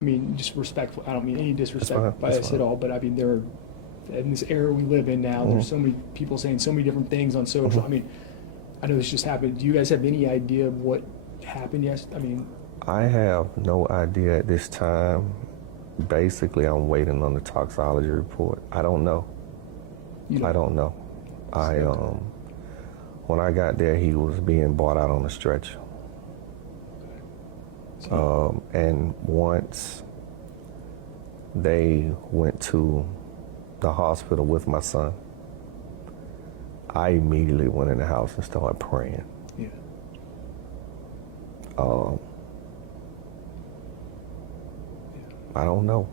I mean, just respectful. I don't mean any That's disrespect fine. by That's this at fine. all, but I mean, there are, in this era we live in now, there's so many people saying so many different things on social. I mean, I know this just happened. Do you guys have any idea of what happened? Yes. I mean, I have no idea at this time. Basically, I'm waiting on the toxicology report. I don't know. I don't know. Okay. When I got there, he was being brought out on a stretcher. And once they went to the hospital with my son, I immediately went in the house and started praying. Yeah. I don't know.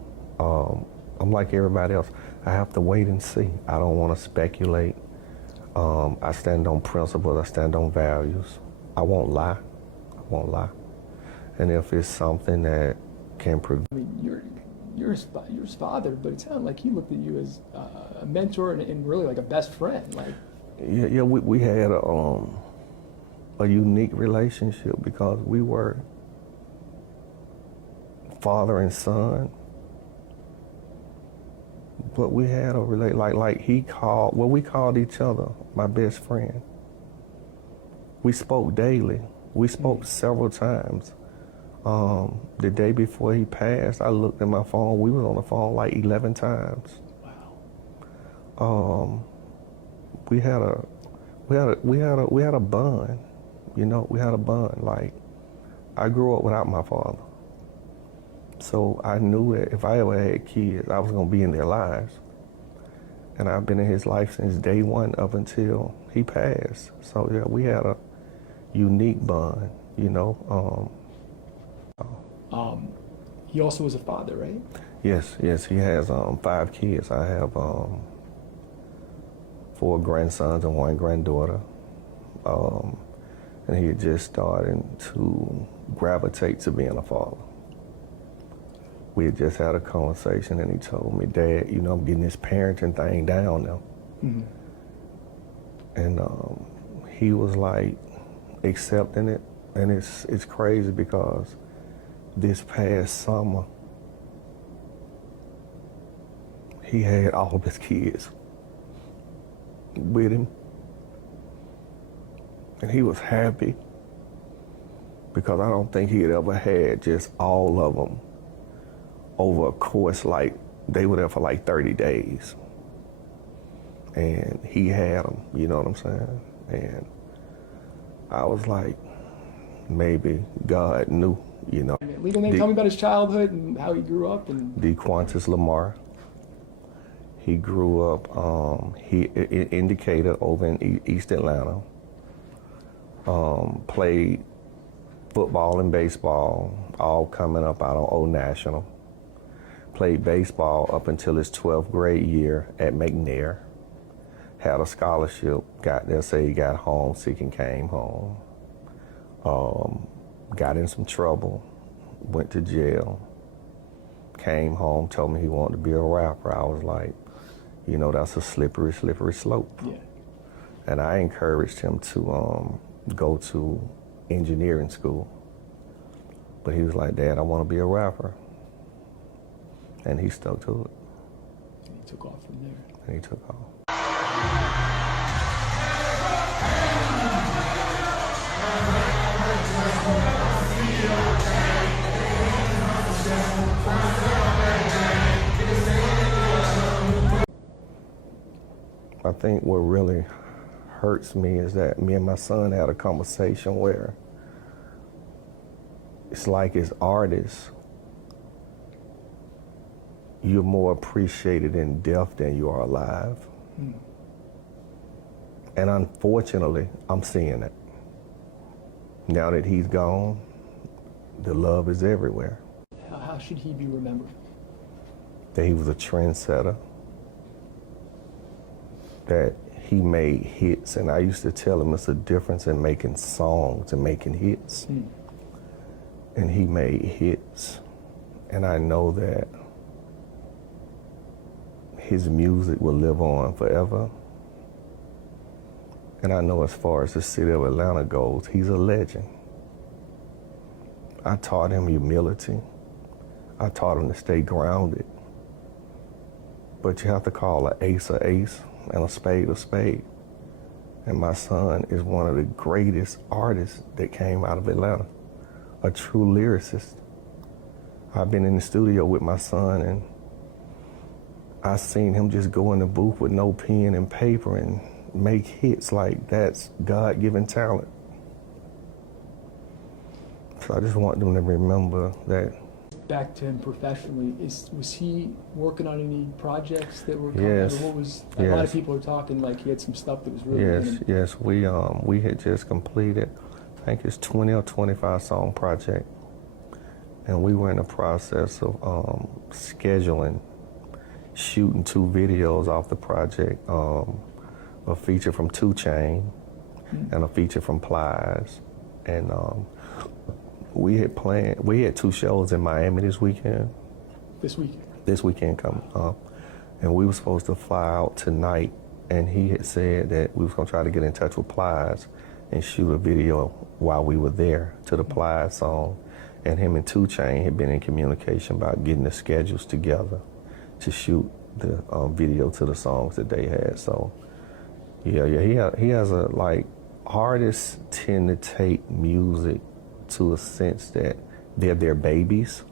I'm like everybody else. I have to wait and see. I don't want to speculate. I stand on principles. I stand on values. I won't lie. I won't lie. And if it's something that can prevent. I mean, you're his father, but it sounded like he looked at you as a mentor and really like a best friend. Like, Yeah, we had a unique relationship because we were father and son. But we had a like he called, well, we called each other my best friend. We spoke daily. We spoke several times. The day before he passed, I looked at my phone. We was on the phone like 11 times. wow. We had a bond. You know, we had a bond. Like, I grew up without my father. So I knew that if I ever had kids, I was going to be in their lives. And I've been in his life since day one up until he passed. So yeah, we had a unique bond, you know. He also was a father, right? Yes, he has 5 kids. I have 4 grandsons and 1 granddaughter. And he just starting to gravitate to being a father. We had just had a conversation and he told me, Dad, you know, I'm getting this parenting thing down now. Mm-hmm. And he was like accepting it. And it's crazy because this past summer, he had all of his kids with him. And he was happy because I don't think he had ever had just all of them over a course, like they were there for like 30 days. And he had them, you know what I'm saying? And I was like, maybe God knew, you know. Legal name, tell me about his childhood and how he grew up. And Quan Lamar. He grew up, he indicator over in East Atlanta. Played football and baseball, all coming up out of Old National. Played baseball up until his 12th grade year at McNair. Had a scholarship, got there, say he got homesick and came home. Got in some trouble, went to jail, came home, told me he wanted to be a rapper. I was like, you know, that's a slippery, slippery slope. yeah. And I encouraged him to go to engineering school. But he was like, Dad, I want to be a rapper. And he stuck to it. And he took off from there. And he took off. I think what really hurts me is that me and my son had a conversation where it's like as artists, you're more appreciated in death than you are alive. And unfortunately, I'm seeing it. Now that he's gone, the love is everywhere. How should he be remembered? That he was a trendsetter, that he made hits, and I used to tell him it's a difference in making songs and making hits. And he made hits, and I know that his music will live on forever. And I know as far as the city of Atlanta goes, he's a legend. I taught him humility. I taught him to stay grounded. But you have to call an ace and a spade. And my son is one of the greatest artists that came out of Atlanta, a true lyricist. I've been in the studio with my son, and I seen him just go in the booth with no pen and paper and make hits. Like, that's God-given talent. So I just want them to remember that. Back to him professionally, was he working on any projects that were coming Yes. out? What was a Yes. lot of people are talking like he had some stuff that was really Yes. We had just completed, I think it's 20 or 25 song project, and we were in the process of scheduling, shooting 2 videos off the project, a feature from 2 Chainz and a feature from Plies, and we had 2 shows in Miami this weekend. This weekend coming up, and we were supposed to fly out tonight, and he had said that we was gonna try to get in touch with Plies and shoot a video while we were there to the Plies song, and him and 2 Chainz had been in communication about getting the schedules together to shoot the video to the songs that they had. So he has a, like, artists tend to take music to a sense that they're their babies.